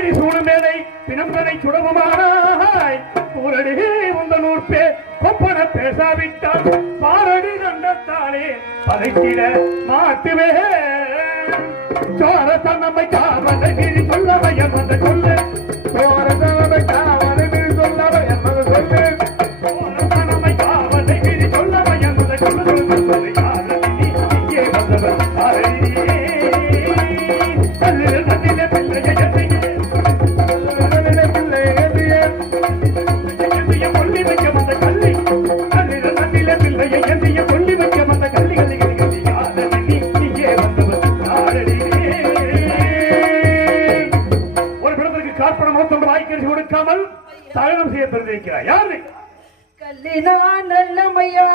அகிரி சூடு மேலை பிணம்பனை சுடவுமானாய் கூரடி உந்தனூர் பே கொப்பன பேசாவிட்டால் பாரடி கண்டத்தாலே பதைத்திட மாட்டுவே சோரத்தான் நம்மை காவலை மீறி சொல்லவை என்பதை சொல்லு சோரத்தான் நம்மை காவலை மீறி சொல்லவை என்பதை சொல்லு சோரத்தான் நம்மை காவலை மீறி சொல்லவை என்பதை சொல்லு இங்கே வந்தவர் கொடுக்காமல் தகனம் செய்ய தெரிந்திருக்கிறார். யாரு? கல்லினா நல்லமையா